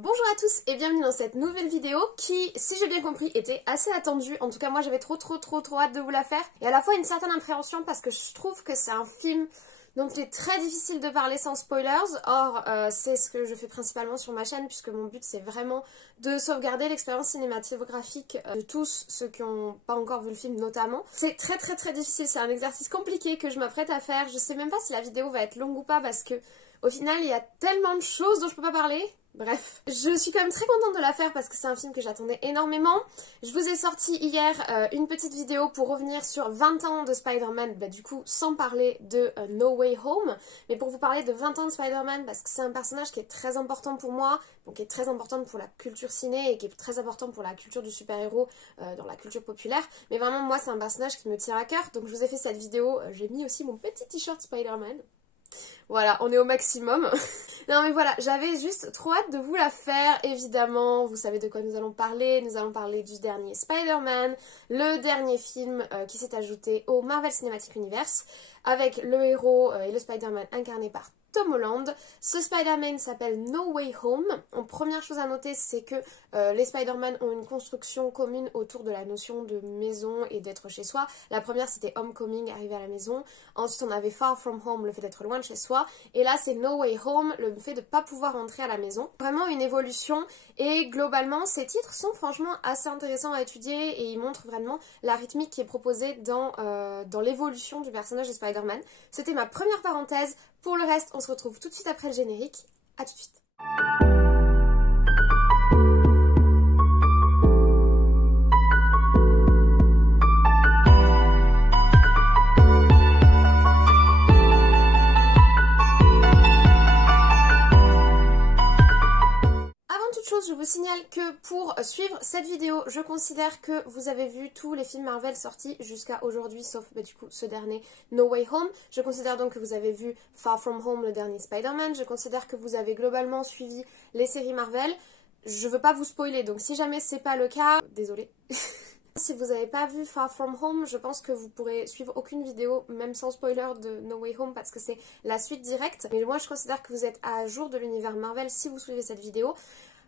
Bonjour à tous et bienvenue dans cette nouvelle vidéo qui, si j'ai bien compris, était assez attendue. En tout cas moi j'avais trop hâte de vous la faire. Et à la fois une certaine appréhension parce que je trouve que c'est un film dont il est très difficile de parler sans spoilers. Or c'est ce que je fais principalement sur ma chaîne puisque mon but c'est vraiment de sauvegarder l'expérience cinématographique de tous ceux qui n'ont pas encore vu le film notamment. C'est très difficile, c'est un exercice compliqué que je m'apprête à faire. Je sais même pas si la vidéo va être longue ou pas parce que au final il y a tellement de choses dont je peux pas parler. Bref, je suis quand même très contente de la faire parce que c'est un film que j'attendais énormément. Je vous ai sorti hier une petite vidéo pour revenir sur 20 ans de Spider-Man, du coup sans parler de No Way Home, mais pour vous parler de 20 ans de Spider-Man parce que c'est un personnage qui est très important pour moi, donc qui est très important pour la culture ciné et qui est très important pour la culture du super-héros dans la culture populaire. Mais vraiment moi c'est un personnage qui me tient à cœur, donc je vous ai fait cette vidéo, j'ai mis aussi mon petit t-shirt Spider-Man. Voilà, on est au maximum. Non mais voilà, j'avais juste trop hâte de vous la faire, évidemment. Vous savez de quoi nous allons parler. Nous allons parler du dernier Spider-Man, le dernier film qui s'est ajouté au Marvel Cinematic Universe, avec le héros et le Spider-Man incarné par Tom Holland. Ce Spider-Man s'appelle No Way Home. Première chose à noter, c'est que les Spider-Man ont une construction commune autour de la notion de maison et d'être chez soi. La première, c'était Homecoming, arriver à la maison. Ensuite, on avait Far From Home, le fait d'être loin de chez soi. Et là, c'est No Way Home, le fait de ne pas pouvoir rentrer à la maison. Vraiment une évolution. Et globalement, ces titres sont franchement assez intéressants à étudier et ils montrent vraiment la rythmique qui est proposée dans l'évolution du personnage de Spider-Man. C'était ma première parenthèse. Pour le reste, on se retrouve tout de suite après le générique. A tout de suite. Je vous signale que pour suivre cette vidéo, je considère que vous avez vu tous les films Marvel sortis jusqu'à aujourd'hui, sauf du coup ce dernier No Way Home. Je considère donc que vous avez vu Far From Home, le dernier Spider-Man. Je considère que vous avez globalement suivi les séries Marvel. Je veux pas vous spoiler, donc si jamais c'est pas le cas, désolée. Si vous n'avez pas vu Far From Home, je pense que vous pourrez suivre aucune vidéo, même sans spoiler, de No Way Home parce que c'est la suite directe. Mais moi je considère que vous êtes à jour de l'univers Marvel si vous suivez cette vidéo.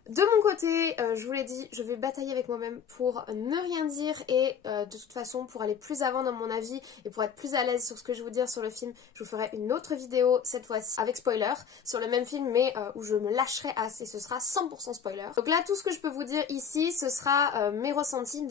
De mon côté, je vous l'ai dit, je vais batailler avec moi-même pour ne rien dire et de toute façon pour aller plus avant dans mon avis et pour être plus à l'aise sur ce que je vais vous dire sur le film, je vous ferai une autre vidéo cette fois-ci avec spoiler sur le même film mais où je me lâcherai assez, ce sera 100% spoiler. Donc là tout ce que je peux vous dire ici ce sera mes ressentis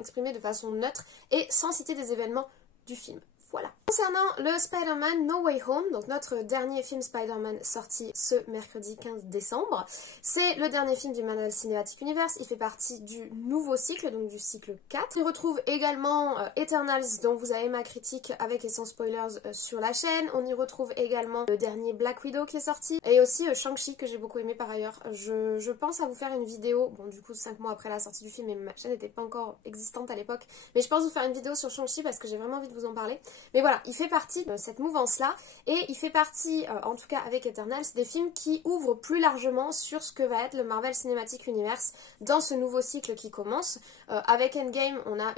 exprimés de façon neutre et sans citer des événements du film. Voilà. Concernant le Spider-Man No Way Home, donc notre dernier film Spider-Man sorti ce mercredi 15 décembre, c'est le dernier film du Marvel Cinematic Universe, il fait partie du nouveau cycle, donc du cycle 4. On retrouve également Eternals, dont vous avez ma critique avec et sans spoilers sur la chaîne. On y retrouve également le dernier Black Widow qui est sorti, et aussi Shang-Chi que j'ai beaucoup aimé par ailleurs. Je pense à vous faire une vidéo, bon du coup 5 mois après la sortie du film, et ma chaîne n'était pas encore existante à l'époque, mais je pense vous faire une vidéo sur Shang-Chi parce que j'ai vraiment envie de vous en parler. Mais voilà, il fait partie de cette mouvance-là et il fait partie, en tout cas avec Eternals, des films qui ouvrent plus largement sur ce que va être le Marvel Cinematic Universe dans ce nouveau cycle qui commence. Avec Endgame, on a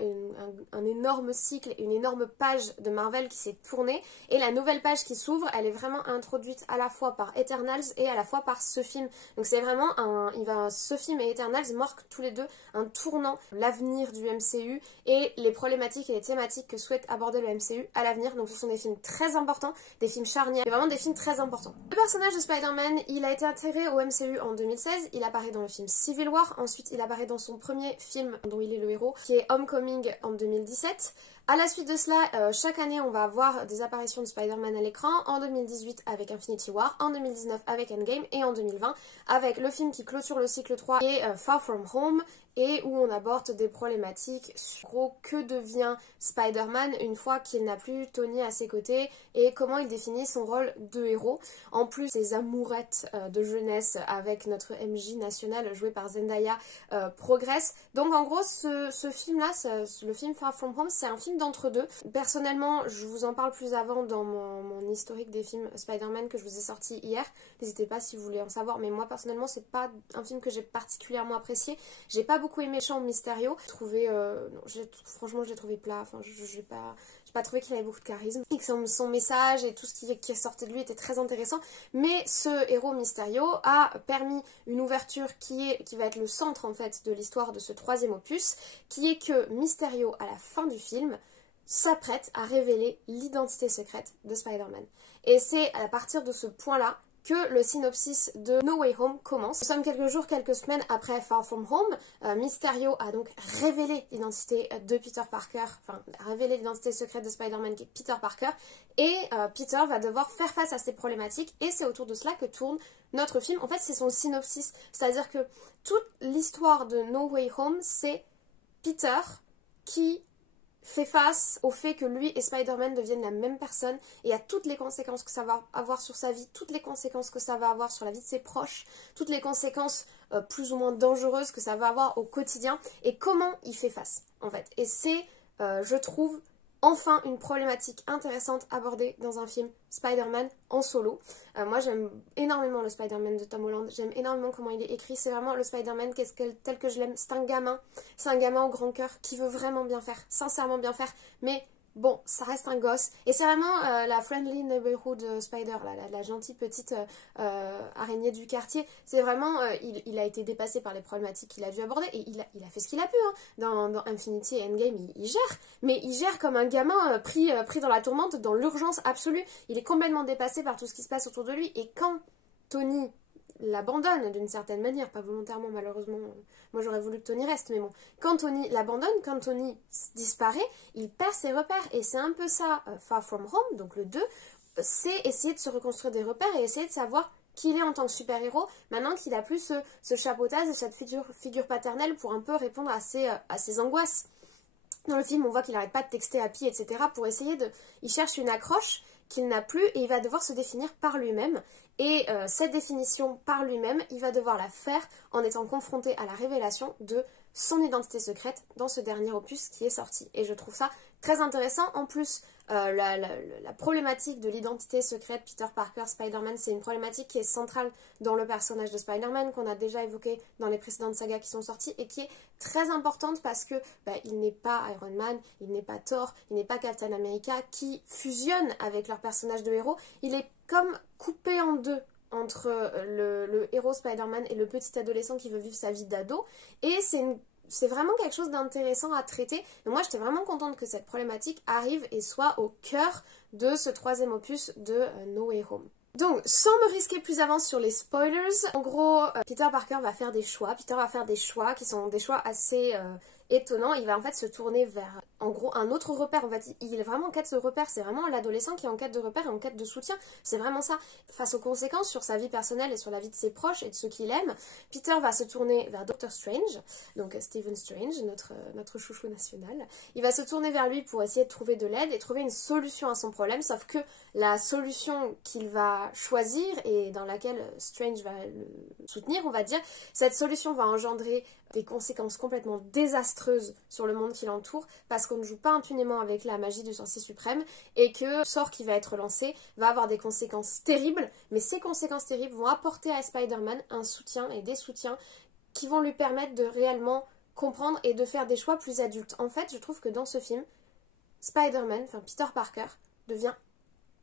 un énorme cycle, une énorme page de Marvel qui s'est tournée et la nouvelle page qui s'ouvre, elle est vraiment introduite à la fois par Eternals et à la fois par ce film. Donc c'est vraiment ce film et Eternals marquent tous les deux un tournant, l'avenir du MCU et les problématiques et les thématiques que souhaite aborder le MCU à l'avenir. Donc ce sont des films très importants, des films charnières, et vraiment des films très importants. Le personnage de Spider-Man, il a été intégré au MCU en 2016, il apparaît dans le film Civil War, ensuite il apparaît dans son premier film dont il est le héros, qui est Homecoming en 2017. A la suite de cela, chaque année on va avoir des apparitions de Spider-Man à l'écran, en 2018 avec Infinity War, en 2019 avec Endgame et en 2020 avec le film qui clôture le cycle 3 et Far From Home et où on aborde des problématiques sur gros que devient Spider-Man une fois qu'il n'a plus Tony à ses côtés et comment il définit son rôle de héros. En plus, ses amourettes de jeunesse avec notre MJ national joué par Zendaya progressent. Donc en gros, ce film-là, le film Far From Home, c'est un film d'entre-deux. Personnellement, je vous en parle plus avant dans mon historique des films Spider-Man que je vous ai sorti hier. N'hésitez pas si vous voulez en savoir, mais moi personnellement c'est pas un film que j'ai particulièrement apprécié. J'ai pas beaucoup aimé Chant Mysterio. Franchement je l'ai trouvé plat, enfin j'ai pas trouvé qu'il avait beaucoup de charisme. Et que son message et tout ce qui est sorti de lui était très intéressant. Mais ce héros Mysterio a permis une ouverture qui va être le centre en fait de l'histoire de ce troisième opus, qui est que Mysterio à la fin du film s'apprête à révéler l'identité secrète de Spider-Man. Et c'est à partir de ce point-là que le synopsis de No Way Home commence. Nous sommes quelques jours, quelques semaines après Far From Home. Mysterio a donc révélé l'identité de Peter Parker, enfin révélé l'identité secrète de Spider-Man qui est Peter Parker, et Peter va devoir faire face à ces problématiques, et c'est autour de cela que tourne notre film. En fait, c'est son synopsis, c'est-à-dire que toute l'histoire de No Way Home, c'est Peter qui fait face au fait que lui et Spider-Man deviennent la même personne et à toutes les conséquences que ça va avoir sur sa vie, toutes les conséquences que ça va avoir sur la vie de ses proches, toutes les conséquences plus ou moins dangereuses que ça va avoir au quotidien et comment il fait face en fait. Et c'est, je trouve, enfin une problématique intéressante abordée dans un film Spider-Man en solo. Moi j'aime énormément le Spider-Man de Tom Holland, j'aime énormément comment il est écrit, c'est vraiment le Spider-Man tel que je l'aime, c'est un gamin au grand cœur qui veut vraiment bien faire, sincèrement bien faire, mais bon, ça reste un gosse, et c'est vraiment la friendly neighborhood spider, la gentille petite araignée du quartier. C'est vraiment, il a été dépassé par les problématiques qu'il a dû aborder, et il a fait ce qu'il a pu, hein. Dans Infinity et Endgame, il gère, mais il gère comme un gamin pris dans la tourmente, dans l'urgence absolue. Il est complètement dépassé par tout ce qui se passe autour de lui, et quand Tony l'abandonne d'une certaine manière, pas volontairement malheureusement, moi j'aurais voulu que Tony reste, mais bon, quand Tony l'abandonne, quand Tony disparaît, il perd ses repères, et c'est un peu ça, Far From Home, donc le 2, c'est essayer de se reconstruire des repères et essayer de savoir qui il est en tant que super-héros, maintenant qu'il a plus ce chapeautage et cette figure paternelle pour un peu répondre à ses angoisses. Dans le film, on voit qu'il n'arrête pas de texter Happy, etc. pour essayer de... Il cherche une accroche qu'il n'a plus et il va devoir se définir par lui-même. Et cette définition par lui-même, il va devoir la faire en étant confronté à la révélation de son identité secrète dans ce dernier opus qui est sorti. Et je trouve ça très intéressant. En plus, la problématique de l'identité secrète Peter Parker, Spider-Man, c'est une problématique qui est centrale dans le personnage de Spider-Man, qu'on a déjà évoqué dans les précédentes sagas qui sont sorties, et qui est très importante parce que il n'est pas Iron Man, il n'est pas Thor, il n'est pas Captain America, qui fusionnent avec leur personnage de héros. Il est comme coupé en deux entre le héros Spider-Man et le petit adolescent qui veut vivre sa vie d'ado, et c'est vraiment quelque chose d'intéressant à traiter. Et moi, j'étais vraiment contente que cette problématique arrive et soit au cœur de ce troisième opus de No Way Home. Donc, sans me risquer plus avant sur les spoilers, en gros, Peter Parker va faire des choix. Peter va faire des choix qui sont des choix assez étonnants. Il va en fait se tourner vers, en gros, un autre repère. En fait, il est vraiment en quête de repère. C'est vraiment l'adolescent qui est en quête de repère et en quête de soutien. C'est vraiment ça. Face aux conséquences sur sa vie personnelle et sur la vie de ses proches et de ceux qu'il aime, Peter va se tourner vers Doctor Strange, donc Stephen Strange, notre chouchou national. Il va se tourner vers lui pour essayer de trouver de l'aide et trouver une solution à son problème, sauf que la solution qu'il va choisir et dans laquelle Strange va le soutenir, on va dire, cette solution va engendrer des conséquences complètement désastreuses sur le monde qui l'entoure, parce qu'on ne joue pas impunément avec la magie du sorcier suprême, et que le sort qui va être lancé va avoir des conséquences terribles, mais ces conséquences terribles vont apporter à Spider-Man un soutien et des soutiens qui vont lui permettre de réellement comprendre et de faire des choix plus adultes. En fait, je trouve que dans ce film, Spider-Man, enfin Peter Parker, devient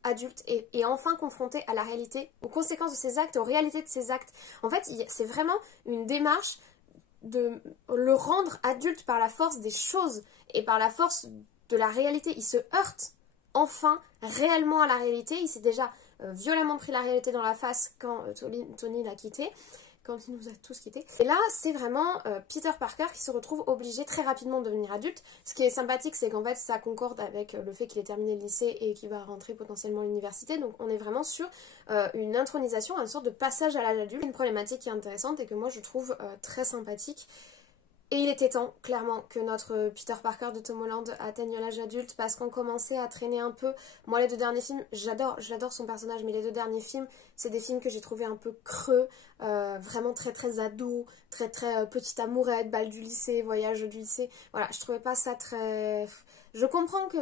adulte et enfin confronté à la réalité, aux conséquences de ses actes, aux réalités de ses actes. En fait, c'est vraiment une démarche de le rendre adulte par la force des choses et par la force de la réalité. Il se heurte enfin réellement à la réalité. Il s'est déjà violemment pris la réalité dans la face quand Tony l'a quitté, quand il nous a tous quittés. Et là, c'est vraiment Peter Parker qui se retrouve obligé très rapidement de devenir adulte. Ce qui est sympathique, c'est qu'en fait, ça concorde avec le fait qu'il ait terminé le lycée et qu'il va rentrer potentiellement à l'université. Donc, on est vraiment sur une intronisation, une sorte de passage à l'âge adulte. Une problématique qui est intéressante et que moi, je trouve très sympathique. Et il était temps, clairement, que notre Peter Parker de Tom Holland atteigne l'âge adulte, parce qu'on commençait à traîner un peu. Moi, les deux derniers films, j'adore son personnage, mais les deux derniers films, c'est des films que j'ai trouvé un peu creux, vraiment très très ado, très très petite amourette, bal du lycée, voyage du lycée. Voilà, je trouvais pas ça très... Je comprends que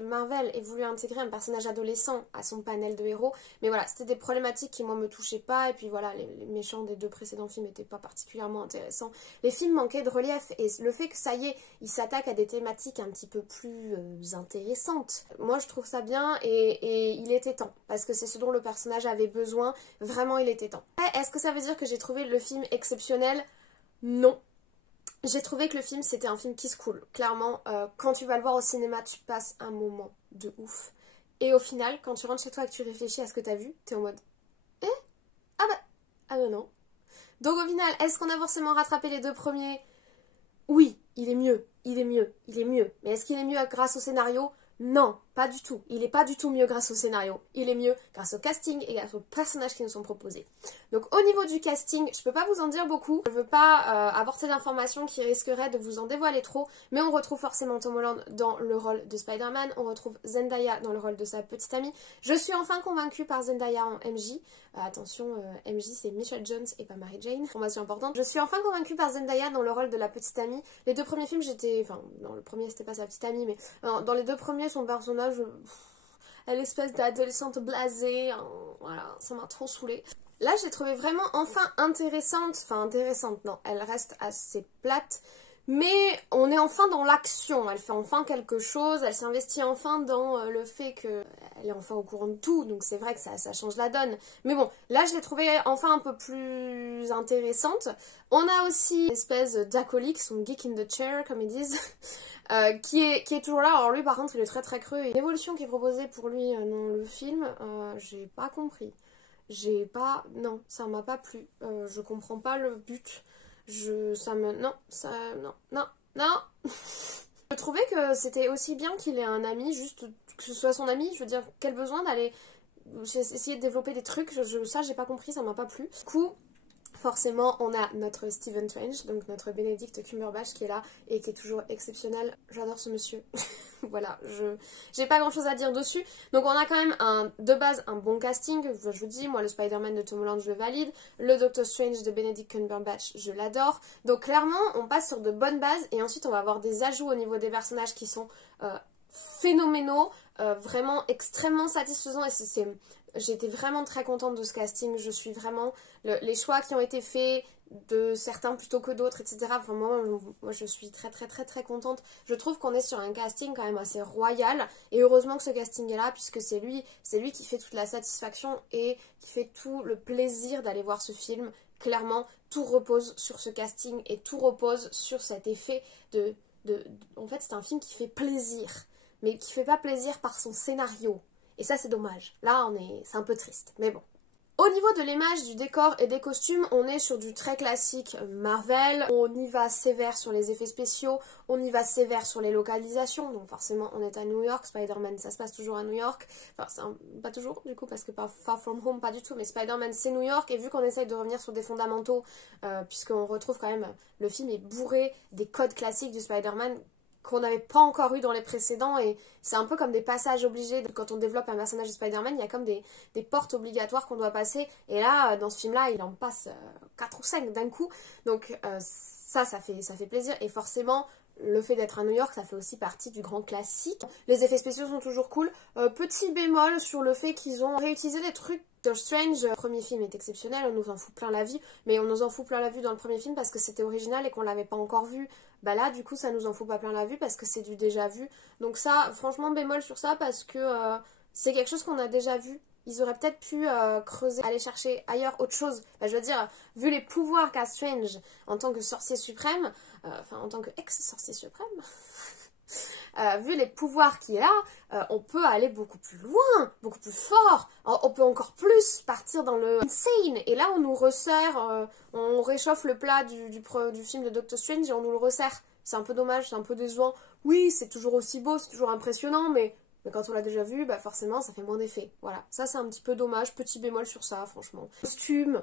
Marvel ait voulu intégrer un personnage adolescent à son panel de héros, mais voilà, c'était des problématiques qui moi me touchaient pas, et puis voilà, les méchants des 2 précédents films n'étaient pas particulièrement intéressants. Les films manquaient de relief, et le fait que ça y est, ils s'attaquent à des thématiques un petit peu plus intéressantes, moi je trouve ça bien, et il était temps, parce que c'est ce dont le personnage avait besoin, vraiment il était temps. Est-ce que ça veut dire que j'ai trouvé le film exceptionnel? Non. J'ai trouvé que le film, c'était un film qui se coule. Clairement, quand tu vas le voir au cinéma, tu passes un moment de ouf. Et au final, quand tu rentres chez toi et que tu réfléchis à ce que t'as vu, t'es en mode « Eh? Ah bah non. » Donc au final, est-ce qu'on a forcément rattrapé les 2 premiers? Oui, il est mieux, il est mieux, il est mieux. Mais est-ce qu'il est mieux grâce au scénario? Non, pas du tout. Il n'est pas du tout mieux grâce au scénario. Il est mieux grâce au casting et grâce aux personnages qui nous sont proposés. Donc au niveau du casting, je peux pas vous en dire beaucoup. Je veux pas apporter d'informations qui risqueraient de vous en dévoiler trop. Mais on retrouve forcément Tom Holland dans le rôle de Spider-Man. On retrouve Zendaya dans le rôle de sa petite amie. Je suis enfin convaincue par Zendaya en MJ. Attention, MJ c'est Michelle Jones et pas Mary Jane. Information importante. Je suis enfin convaincue par Zendaya dans le rôle de la petite amie. Les 2 premiers films, j'étais... Enfin, dans le premier c'était pas sa petite amie, mais dans les 2 premiers, son personnage... l'espèce d'adolescente blasée, voilà, ça m'a trop saoulée. Là, je l'ai trouvée vraiment enfin intéressante. Enfin, intéressante, non, elle reste assez plate. Mais on est enfin dans l'action, elle fait enfin quelque chose, elle s'investit enfin dans le fait qu'elle est enfin au courant de tout, donc c'est vrai que ça change la donne. Mais bon, là je l'ai trouvée enfin un peu plus intéressante. On a aussi une espèce d'acolyte, son geek in the chair comme ils disent, qui est toujours là. Alors lui par contre il est très très creux. Et l'évolution qui est proposée pour lui dans le film, j'ai pas compris. Non, ça m'a pas plu. Je comprends pas le but. Non. Je trouvais que c'était aussi bien qu'il ait un ami, juste que ce soit son ami. Je veux dire, quel besoin d'aller essayer de développer des trucs. Ça, j'ai pas compris, ça m'a pas plu. Du coup, forcément, on a notre Stephen Strange, donc notre Benedict Cumberbatch qui est là et qui est toujours exceptionnel. J'adore ce monsieur. Voilà, j'ai pas grand chose à dire dessus. Donc on a quand même de base un bon casting. Je vous dis, moi le Spider-Man de Tom Holland je le valide. Le Doctor Strange de Benedict Cumberbatch je l'adore. Donc clairement on passe sur de bonnes bases. Et ensuite on va avoir des ajouts au niveau des personnages qui sont phénoménaux. Vraiment extrêmement satisfaisants. Et j'ai été vraiment très contente de ce casting. Je suis vraiment... les choix qui ont été faits de certains plutôt que d'autres, etc. Enfin, moi, je suis très très très très contente. Je trouve qu'on est sur un casting quand même assez royal. Et heureusement que ce casting est là, puisque c'est lui qui fait toute la satisfaction et qui fait tout le plaisir d'aller voir ce film. Clairement, tout repose sur ce casting et tout repose sur cet effet En fait, c'est un film qui fait plaisir. Mais qui fait pas plaisir par son scénario. Et ça, c'est dommage. Là, c'est un peu triste. Mais bon. Au niveau de l'image, du décor et des costumes, on est sur du très classique Marvel. On y va sévère sur les effets spéciaux, on y va sévère sur les localisations. Donc forcément, on est à New York. Spider-Man, ça se passe toujours à New York. Enfin, pas toujours du coup, parce que pas Far From Home, pas du tout. Mais Spider-Man, c'est New York. Et vu qu'on essaye de revenir sur des fondamentaux, puisqu'on retrouve quand même... Le film est bourré des codes classiques du Spider-Man qu'on n'avait pas encore eu dans les précédents, et c'est un peu comme des passages obligés. Quand on développe un personnage de Spider-Man, il y a comme des portes obligatoires qu'on doit passer, et là, dans ce film-là, il en passe 4 ou 5 d'un coup, donc ça fait plaisir, et forcément, le fait d'être à New York, ça fait aussi partie du grand classique. Les effets spéciaux sont toujours cool. Petit bémol sur le fait qu'ils ont réutilisé des trucs. Doctor Strange, le premier film est exceptionnel, on nous en fout plein la vue, mais on nous en fout plein la vue dans le premier film parce que c'était original et qu'on l'avait pas encore vu. Bah là, du coup, ça nous en fout pas plein la vue parce que c'est du déjà vu. Donc ça, franchement, bémol sur ça parce que c'est quelque chose qu'on a déjà vu. Ils auraient peut-être pu creuser, aller chercher ailleurs autre chose. Bah, je veux dire, vu les pouvoirs qu'a Strange en tant que sorcier suprême, enfin en tant que ex-sorcier suprême, vu les pouvoirs qu'il a, on peut aller beaucoup plus loin, beaucoup plus fort. On peut encore plus partir dans le insane. Et là, on nous resserre, on réchauffe le plat du film de Doctor Strange et on nous le resserre. C'est un peu dommage, c'est un peu décevant. Oui, c'est toujours aussi beau, c'est toujours impressionnant, mais quand on l'a déjà vu, bah forcément, ça fait moins d'effet. Voilà, ça c'est un petit peu dommage, petit bémol sur ça, franchement. Costume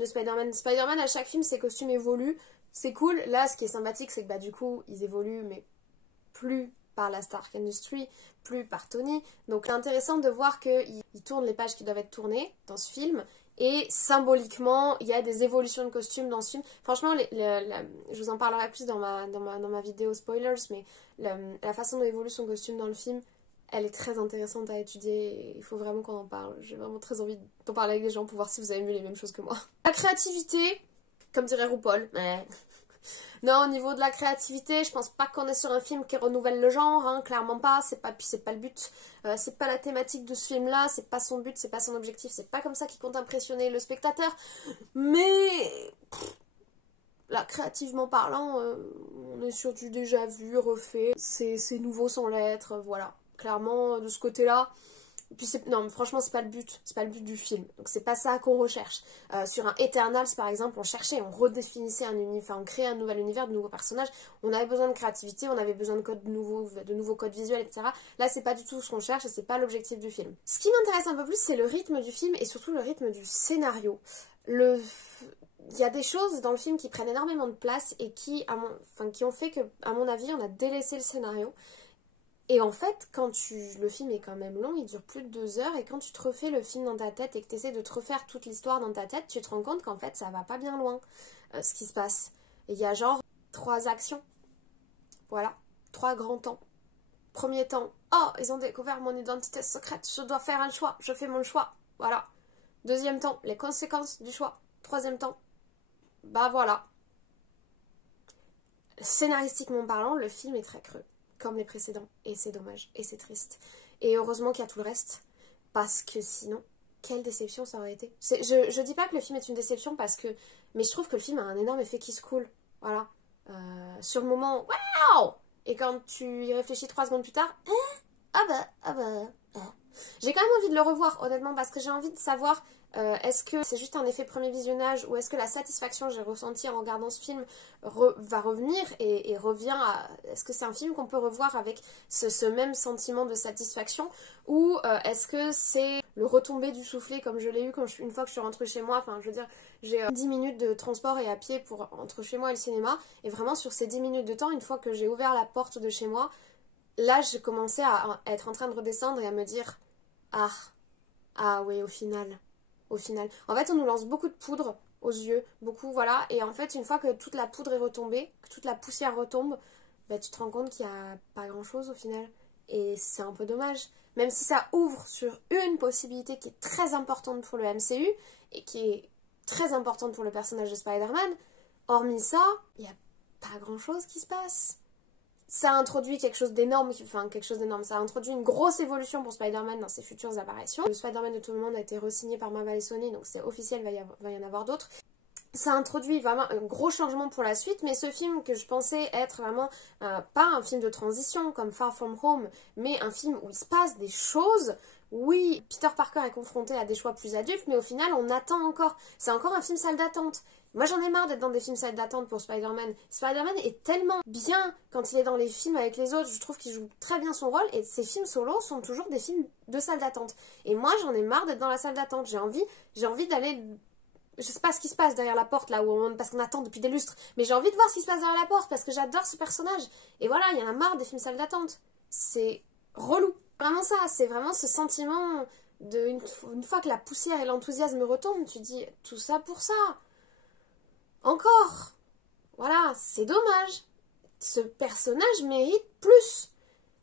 de Spider-Man. Spider-Man, à chaque film, ses costumes évoluent. C'est cool. Là, ce qui est sympathique, c'est que bah du coup, ils évoluent, mais plus par la Stark Industries, plus par Tony. Donc c'est intéressant de voir qu'il tourne les pages qui doivent être tournées dans ce film. Et symboliquement, il y a des évolutions de costumes dans ce film. Franchement, je vous en parlerai plus dans ma vidéo spoilers, mais la façon dont évolue son costume dans le film, elle est très intéressante à étudier. Il faut vraiment qu'on en parle. J'ai vraiment très envie d'en parler avec des gens pour voir si vous avez vu les mêmes choses que moi. La créativité, comme dirait RuPaul, non, au niveau de la créativité, je pense pas qu'on est sur un film qui renouvelle le genre, hein, clairement pas, puis c'est pas le but, c'est pas la thématique de ce film-là, c'est pas son but, c'est pas son objectif, c'est pas comme ça qu'il compte impressionner le spectateur, mais là, créativement parlant, on est sur du déjà vu, refait, c'est nouveau sans l'être, voilà, clairement de ce côté-là. Et puis non, franchement, c'est pas le but du film. Donc c'est pas ça qu'on recherche. Sur un Eternals, par exemple, on redéfinissait un univers, enfin, on créait un nouvel univers, de nouveaux personnages. On avait besoin de créativité, on avait besoin de nouveaux codes visuels, etc. Là, c'est pas du tout ce qu'on cherche et c'est pas l'objectif du film. Ce qui m'intéresse un peu plus, c'est le rythme du film et surtout le rythme du scénario. Il y a des choses dans le film qui prennent énormément de place et qui ont fait que, à mon avis, on a délaissé le scénario. Et en fait, le film est quand même long, il dure plus de 2 heures, et quand tu te refais le film dans ta tête et que tu essaies de te refaire toute l'histoire dans ta tête, tu te rends compte qu'en fait, ça va pas bien loin, ce qui se passe. Il y a genre 3 actions. Voilà, 3 grands temps. Premier temps, oh, ils ont découvert mon identité secrète, je dois faire un choix, je fais mon choix. Voilà. Deuxième temps, les conséquences du choix. Troisième temps, bah voilà. Scénaristiquement parlant, le film est très creux, comme les précédents, et c'est dommage, et c'est triste. Et heureusement qu'il y a tout le reste, parce que sinon, quelle déception ça aurait été. Je dis pas que le film est une déception, mais je trouve que le film a un énorme effet qui se coule, voilà. Sur le moment, waouh! Et quand tu y réfléchis 3 secondes plus tard, j'ai quand même envie de le revoir, honnêtement, parce que j'ai envie de savoir est-ce que c'est juste un effet premier visionnage ou est-ce que la satisfaction que j'ai ressentie en regardant ce film va revenir et revient à... Est-ce que c'est un film qu'on peut revoir avec ce même sentiment de satisfaction ou est-ce que c'est le retombé du soufflet comme je l'ai eu une fois que je suis rentrée chez moi. Enfin, je veux dire, j'ai 10 minutes de transport et à pied entre chez moi et le cinéma. Et vraiment, sur ces 10 minutes de temps, une fois que j'ai ouvert la porte de chez moi, là, j'ai commencé à être en train de redescendre et à me dire ah oui, au final. En fait, on nous lance beaucoup de poudre aux yeux, beaucoup, voilà. Et en fait, une fois que toute la poudre est retombée, que toute la poussière retombe, bah, tu te rends compte qu'il n'y a pas grand-chose au final. Et c'est un peu dommage. Même si ça ouvre sur une possibilité qui est très importante pour le MCU et qui est très importante pour le personnage de Spider-Man, hormis ça, il n'y a pas grand-chose qui se passe. Ça a introduit quelque chose d'énorme, ça a introduit une grosse évolution pour Spider-Man dans ses futures apparitions. Le Spider-Man de tout le monde a été re-signé par Marvel et Sony, donc c'est officiel, il va y en avoir d'autres. Ça introduit vraiment un gros changement pour la suite, mais ce film que je pensais être vraiment pas un film de transition comme Far From Home, mais un film où il se passe des choses. Oui, Peter Parker est confronté à des choix plus adultes, mais au final on attend encore. C'est encore un film salle d'attente. Moi j'en ai marre d'être dans des films salle d'attente pour Spider-Man. Spider-Man est tellement bien quand il est dans les films avec les autres, je trouve qu'il joue très bien son rôle, et ses films solo sont toujours des films de salle d'attente. Et moi j'en ai marre d'être dans la salle d'attente, j'ai envie d'aller... Je sais pas ce qui se passe derrière la porte là parce qu'on attend depuis des lustres, mais j'ai envie de voir ce qui se passe derrière la porte parce que j'adore ce personnage. Et voilà, il y en a marre des films salle d'attente. C'est relou. Vraiment ça, c'est vraiment ce sentiment de une fois que la poussière et l'enthousiasme retombent, tu dis tout ça pour ça. Encore. Voilà, c'est dommage. Ce personnage mérite plus.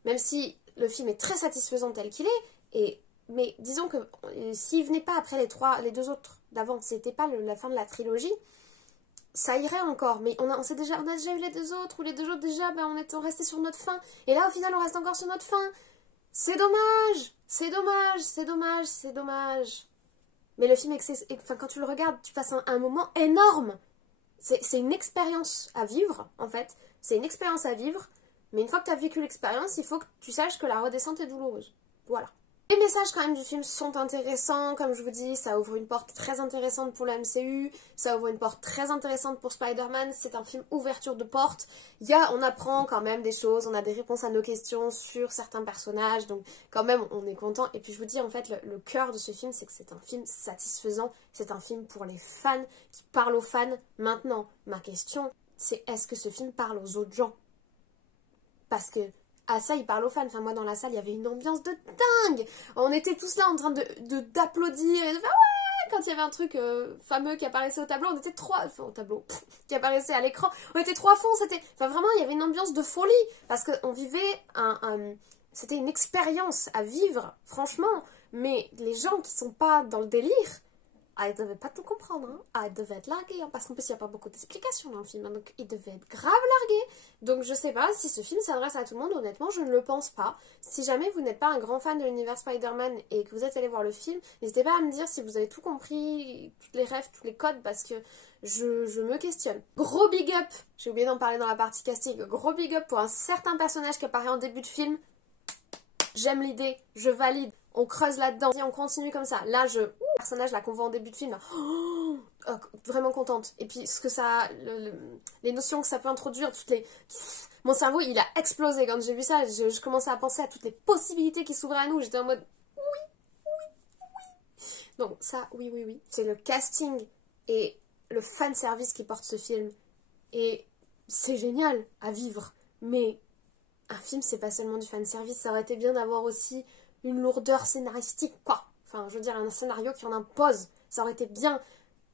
Même si le film est très satisfaisant tel qu'il est, mais disons que s'il venait pas après les 2 autres d'avant, c'était pas la fin de la trilogie, ça irait encore. Mais on a déjà eu les 2 autres, ou les 2 autres déjà, ben on restait sur notre fin. Et là, au final, on reste encore sur notre fin. C'est dommage. C'est dommage. Mais le film, quand tu le regardes, tu passes un moment énorme. C'est une expérience à vivre, en fait. C'est une expérience à vivre. Mais une fois que tu as vécu l'expérience, il faut que tu saches que la redescente est douloureuse. Voilà. Les messages quand même du film sont intéressants, comme je vous dis, ça ouvre une porte très intéressante pour le MCU, ça ouvre une porte très intéressante pour Spider-Man, c'est un film ouverture de porte, on apprend quand même des choses, on a des réponses à nos questions sur certains personnages, donc quand même on est content. Et puis je vous dis en fait, le cœur de ce film, c'est que c'est un film satisfaisant, c'est un film pour les fans, qui parle aux fans. Maintenant, ma question, c'est est-ce que ce film parle aux autres gens? Parce que ça, il parle aux fans. Enfin, moi, dans la salle, il y avait une ambiance de dingue. On était tous là en train d'applaudir et de faire quand il y avait un truc fameux qui apparaissait au tableau, on était trois, enfin au tableau, qui apparaissait à l'écran, on était trois fonds, c'était, enfin vraiment il y avait une ambiance de folie, parce qu'on vivait c'était une expérience à vivre, franchement, mais les gens qui sont pas dans le délire, ah, ils devaient pas tout comprendre, hein. Ah, ils devaient être largués, hein, parce qu'en plus il n'y a pas beaucoup d'explications dans le film, hein, donc ils devaient être grave largués. Donc je sais pas si ce film s'adresse à tout le monde, honnêtement je ne le pense pas. Si jamais vous n'êtes pas un grand fan de l'univers Spider-Man et que vous êtes allé voir le film, n'hésitez pas à me dire si vous avez tout compris, tous les rêves, tous les codes, parce que je me questionne. Gros big up, j'ai oublié d'en parler dans la partie casting, gros big up pour un certain personnage qui apparaît en début de film. J'aime l'idée, je valide, on creuse là-dedans, et on continue comme ça. Là, le personnage là qu'on voit en début de film, là, vraiment contente. Et puis, ce que ça, les notions que ça peut introduire, mon cerveau, il a explosé quand j'ai vu ça. Je commençais à penser à toutes les possibilités qui s'ouvraient à nous. J'étais en mode, oui. Donc ça, oui. C'est le casting et le fanservice qui porte ce film. Et c'est génial à vivre, mais un film, c'est pas seulement du fanservice, ça aurait été bien d'avoir aussi une lourdeur scénaristique, quoi. Enfin, je veux dire, un scénario qui en impose. Ça aurait été bien,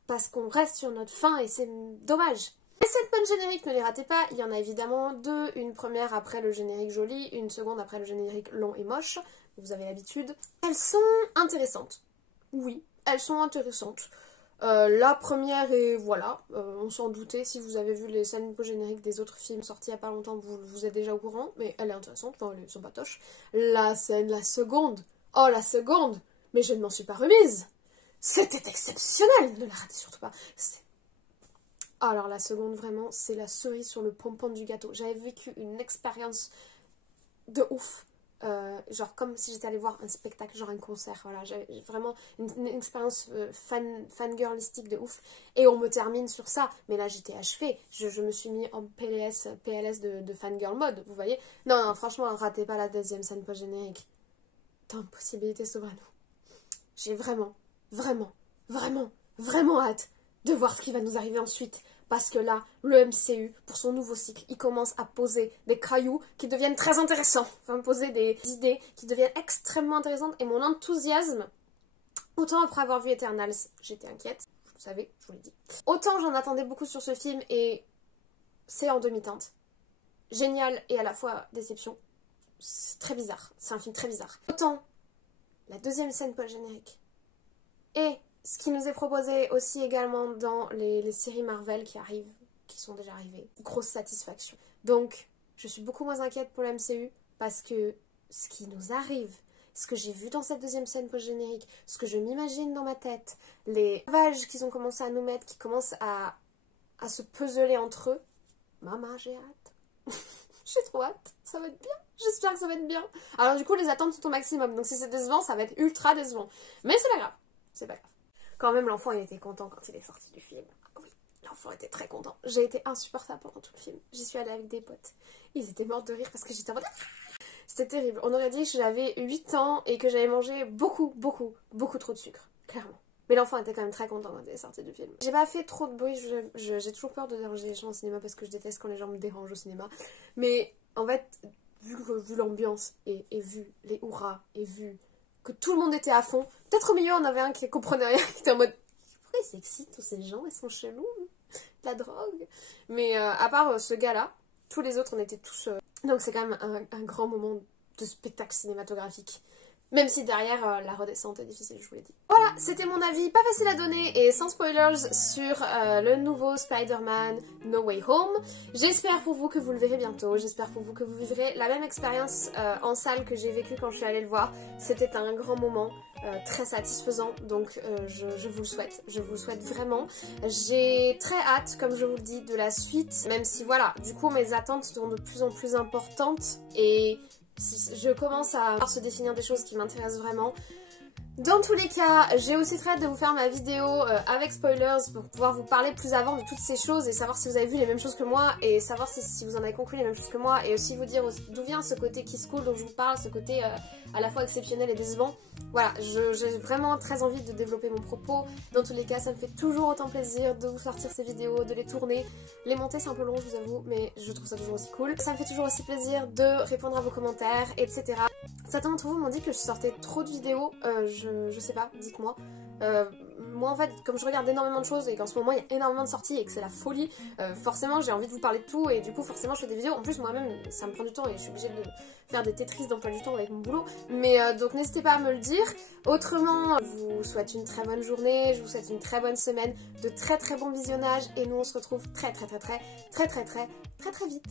parce qu'on reste sur notre fin et c'est dommage. Les 7 bonnes génériques, ne les ratez pas, il y en a évidemment deux. Une première après le générique joli, une seconde après le générique long et moche. Vous avez l'habitude. Elles sont intéressantes. Oui, elles sont intéressantes. La première est, voilà, on s'en doutait, si vous avez vu les scènes post-génériques des autres films sortis il n'y a pas longtemps, vous êtes déjà au courant, mais elle est intéressante, enfin elle est sympatoche. La seconde, mais je ne m'en suis pas remise. C'était exceptionnel, ne la ratez surtout pas. Alors la seconde, vraiment, c'est la cerise sur le pompon du gâteau. J'avais vécu une expérience de ouf. Genre comme si j'étais allée voir un spectacle, genre un concert, voilà, j'avais vraiment une expérience fangirlistique de ouf, et on me termine sur ça, mais là j'étais achevée, je me suis mis en PLS de fangirl mode, vous voyez. Non, franchement, ratez pas la deuxième scène post-générique, tant de possibilités s'ouvrent à nous. J'ai vraiment hâte de voir ce qui va nous arriver ensuite. Parce que là, le MCU, pour son nouveau cycle, il commence à poser des cailloux qui deviennent très intéressants. Enfin, poser des idées qui deviennent extrêmement intéressantes. Et mon enthousiasme, autant après avoir vu Eternals, j'étais inquiète. Vous savez, je vous l'ai dit. Autant j'en attendais beaucoup sur ce film et c'est en demi-teinte. Génial et à la fois déception. C'est très bizarre. C'est un film très bizarre. Autant la deuxième scène post-générique et ce qui nous est proposé aussi également dans les séries Marvel qui arrivent, qui sont déjà arrivées. Grosse satisfaction. Donc, je suis beaucoup moins inquiète pour la MCU parce que ce qui nous arrive, ce que j'ai vu dans cette deuxième scène post-générique, ce que je m'imagine dans ma tête, les ravages qu'ils ont commencé à nous mettre, qui commencent à se puzeler entre eux, maman, j'ai hâte. J'ai trop hâte. Ça va être bien. J'espère que ça va être bien. Alors du coup, les attentes sont au maximum. Donc si c'est décevant, ça va être ultra décevant. Mais c'est pas grave. C'est pas grave. Quand même, l'enfant, il était content quand il est sorti du film. Oui, l'enfant était très content. J'ai été insupportable pendant tout le film. J'y suis allée avec des potes. Ils étaient morts de rire parce que j'étais en mode... C'était terrible. On aurait dit que j'avais 8 ans et que j'avais mangé beaucoup trop de sucre. Clairement. Mais l'enfant était quand même très content quand il est sorti du film. J'ai pas fait trop de bruit. J'ai toujours peur de déranger les gens au cinéma parce que je déteste quand les gens me dérangent au cinéma. Mais en fait, vu l'ambiance et vu les hurrahs et vu... que tout le monde était à fond. Peut-être au milieu, on avait un qui comprenait rien, qui était en mode pourquoi ils s'excitent tous ces gens, ils sont chelous, de la drogue. Mais à part ce gars-là, tous les autres, on était tous... Donc c'est quand même un grand moment de spectacle cinématographique. Même si derrière, la redescente est difficile, je vous l'ai dit. Voilà, c'était mon avis pas facile à donner et sans spoilers sur le nouveau Spider-Man No Way Home. J'espère pour vous que vous le verrez bientôt. J'espère pour vous que vous vivrez la même expérience en salle que j'ai vécu quand je suis allée le voir. C'était un grand moment, très satisfaisant, donc je vous le souhaite. Je vous le souhaite vraiment. J'ai très hâte, comme je vous le dis, de la suite. Même si voilà, du coup mes attentes sont de plus en plus importantes et... je commence à se définir des choses qui m'intéressent vraiment. Dans tous les cas, j'ai aussi très hâte de vous faire ma vidéo avec spoilers pour pouvoir vous parler plus avant de toutes ces choses et savoir si vous avez vu les mêmes choses que moi et savoir si vous en avez conclu les mêmes choses que moi et aussi vous dire d'où vient ce côté Kiss Cool dont je vous parle, ce côté à la fois exceptionnel et décevant. Voilà, j'ai vraiment très envie de développer mon propos. Dans tous les cas, ça me fait toujours autant plaisir de vous sortir ces vidéos, de les tourner. Les monter c'est un peu long, je vous avoue, mais je trouve ça toujours aussi cool. Ça me fait toujours aussi plaisir de répondre à vos commentaires, etc. Certains d'entre vous m'ont dit que je sortais trop de vidéos, je sais pas, dites-moi. moi en fait, comme je regarde énormément de choses et qu'en ce moment il y a énormément de sorties et que c'est la folie, forcément j'ai envie de vous parler de tout et du coup forcément je fais des vidéos. En plus moi-même ça me prend du temps et je suis obligée de faire des Tetris d'emploi du temps avec mon boulot. Mais donc n'hésitez pas à me le dire. Autrement, je vous souhaite une très bonne journée, je vous souhaite une très bonne semaine, de très très bons visionnages et nous on se retrouve très vite.